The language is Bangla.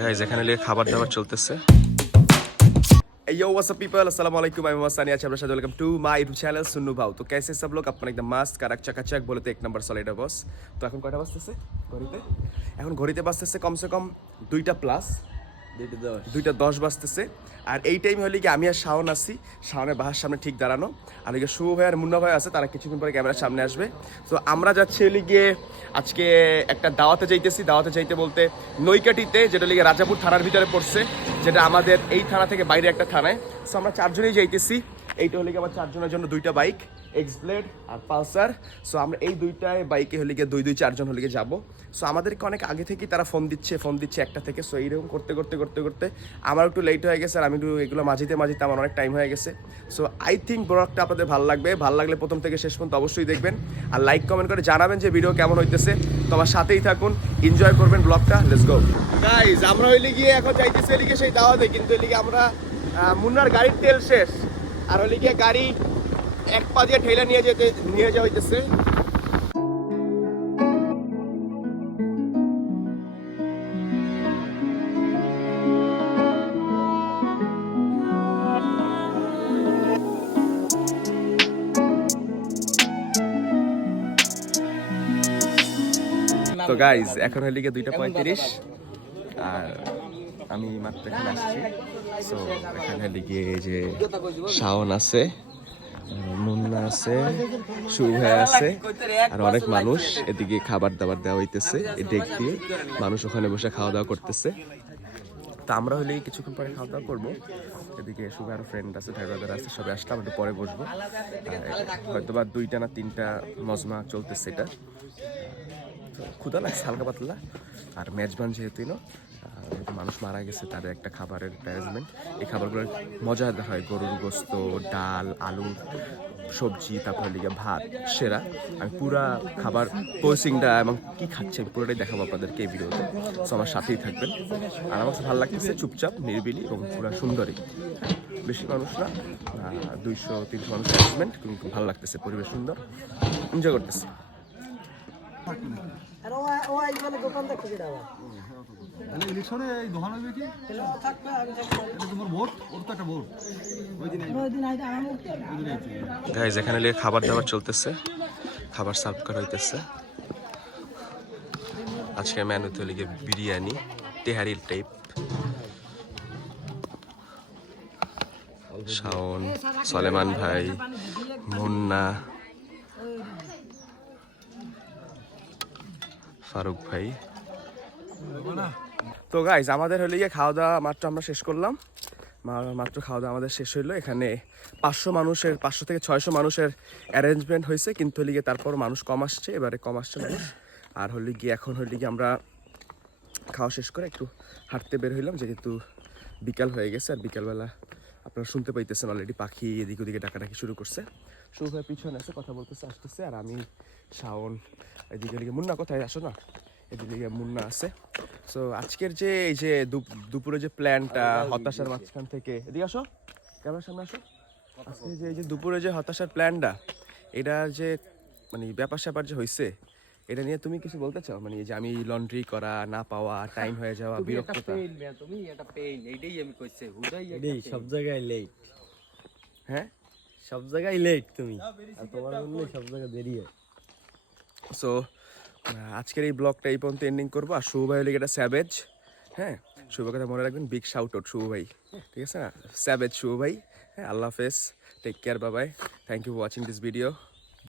গাইজ এখানে লিয়ে খাবার দাবার চলতেছে Yo, what's up people? Assalamu alaikum. I'm Masani Acha Abra Welcome to my YouTube channel Sunnu Bhau. তো कैसे सब लोग अपन एकदम मस्त কারাক চাকাচাক বলতে এক নম্বর সলিড বস তো এখন কয়টা বাজতেছে ঘড়িতে এখন ঘড়িতে বাজতেছে কমসে কম দুইটা প্লাস দুইটা দশ। বাজতেছে। আর এই টাইম হলে কি আমি আর শাওন আসি শাওনের বাহার সামনে ঠিক দাঁড়ানো। আর ওই শুভ ভাই আর মুন্না ভাই আছে, তারা কিছুদিন পরে ক্যামেরার সামনে আসবে। তো আমরা যাচ্ছি হলে গিয়ে আজকে একটা দাওয়াতে যাইতেছি। দাওয়াতে যাইতে বলতে নৈকাটিতে, যেটা লিগে রাজাপুর থানার ভিতরে পড়ছে, যেটা আমাদের এই থানা থেকে বাইরে একটা থানায়। সো আমরা চারজনেই যাইতেছি। এইটা হলে গিয়ে চারজনের জন্য দুইটা বাইক এক্স ব্লেড আর পালসার সো আমরা এই দুইটায় বাইকে হলে গিয়ে দুই দুই, চারজন হলে গিয়ে যাব। সো আমাদেরকে অনেক আগে থেকেই তারা ফোন দিচ্ছে ফোন দিচ্ছে একটা থেকে। সো এইরকম করতে করতে করতে করতে আমার একটু লেট হয়ে গেছে আর আমি একটু এগুলো মাঝিতে মাঝিতে আমার অনেক টাইম হয়ে গেছে। সো আই থিঙ্ক ব্লগটা আপনাদের ভালো লাগবে। ভালো লাগলে প্রথম থেকে শেষ পর্যন্ত অবশ্যই দেখবেন। আর লাইক কমেন্ট করে জানাবেন যে ভিডিও কেমন হইতেছে। তো আমার সাথেই থাকুন। এনজয় করবেন ব্লগটা লেটস গো গাইজ আমরা হইলে গিয়ে এখন যাইতেছি এদিকে সেই দাওয়াতে। কিন্তু এদিকে আমরা মুন্নার গাড়ির তেল শেষ। আর হলে গিয়ে গাড়ি এক পা দিয়ে ঠেলা নিয়ে যেতে, নিয়ে যাওয়া হইতেছে। তো গাইজ এখন হলে গিয়ে দুইটা পঁয়ত্রিশ। আর আমি মাত্র এখানে আসছি। সো এখানে দিকে যে শাওন আছে মুন্না আছে শুভ আছে, আর অনেক মানুষ এদিকে খাবার দাবার দেওয়া হইতেছে ডেক দিয়ে। মানুষ ওখানে বসে খাওয়া দাওয়া করতেছে। তা আমরা হলে কিছুক্ষণ পরে খাওয়া দাওয়া করব। এদিকে শুভ আর ফ্রেন্ড আছে ব্রাদার আছে, সবাই আসলাম, একটু পরে বসবো। হয়তো বা দুইটা না তিনটা মজমা চলতেছে এটা। ক্ষুদা লাগছে, হালকা পাতলা। আর মেজবান যেহেতু মানুষ মারা গেছে, তাদের একটা খাবারের অ্যারেঞ্জমেন্ট এই খাবারগুলোর মজা হয়, গরুর গোস্ত, ডাল, আলু, সবজি, তারপরে লিগে ভাত, সেরা। আমি পুরা খাবার পোসিংটা এবং কী খাচ্ছে আমি পুরোটাই দেখাবো আপনাদেরকে এই ভিডিওতে। সো আমার সাথেই থাকবেন। আর আমার ভালো লাগতেছে, চুপচাপ, নিরিবিলি এবং পুরা সুন্দরী। বেশি মানুষ না দুইশো, তিনশো মানুষ অ্যারেঞ্জমেন্ট কিন্তু ভালো লাগতেছে, পরিবেশ সুন্দর। এনজয় করতেছে। দোকান তাহলে ইলেকশনে এই দোকান হবে কি এটা তোমার ভোট ওর তো একটা ভোট গাইজ এখানে লিয়ে খাবার দাবার চলতেছে। খাবার সার্ভ করা হইতেছে। আজকে মেনুতে লিগে বিরিয়ানি তেহারির টাইপ শাওন সলেমান ভাই মুন্না ফারুক ভাই। তো গাইজ আমাদের হলে গিয়ে খাওয়া দাওয়া মাত্র আমরা শেষ করলাম। মাত্র খাওয়া দাওয়া আমাদের শেষ হইল। এখানে পাঁচশো মানুষের, পাঁচশো থেকে ছয়শো মানুষের অ্যারেঞ্জমেন্ট হয়েছে, কিন্তু হলে গিয়ে তারপর মানুষ কম আসছে, এবারে কম আসছে মানুষ। আর হলে গিয়ে এখন হলে গিয়ে আমরা খাওয়া শেষ করে একটু হাঁটতে বের হইলাম, যেহেতু বিকাল হয়ে গেছে আর বিকালবেলা আপনারা শুনতে পাইতেছেন অলরেডি পাখি এদিক ওদিকে ডাকাডাকি শুরু করছে। শুভ ভাই পিছনে আছে, কথা বলতেছে, আসতেছে। আর আমি শাওন, এদিকে এদিকে মুন্না, কোথায়? আসো না। এদিকে মুন্না আছে। সো আজকের যে এই যে দুপ- দুপুরে যে প্ল্যানটা হতাশার মাঝখান থেকে এদিকে আসো। ক্যামেরার সামনে আসো। আজকে যে এই যে দুপুরে যে হতাশার প্ল্যানটা এটা যে মানে ব্যাপার স্যাপার যে হয়েছে এটা নিয়ে তুমি কিছু বলতে চাও? মানে যে আমি লন্ড্রি করা না পাওয়া টাইম হয়ে যাওয়া বিরক্ততা? তুমি এটা পেইন এইটাই আমি কইছে হুদাই এই সব জায়গায় লেট হ্যাঁ? সব জায়গায় লেট তুমি। আর তোমার বললে সব জায়গায় দেরি হয় সো আজকের এই ব্লগটা এই পর্যন্ত এন্ডিং করব। আর শুভ ভাই হলে এটা স্যাভেজ হ্যাঁ? শুভ কথা মনে রাখবেন বিগ শাউট আউট শুভ ভাই, ঠিক আছে না? স্যাভেজ শুভ ভাই হ্যাঁ? আল্লাহ হাফেজ টেক কেয়ার বাবাই thank you watching this video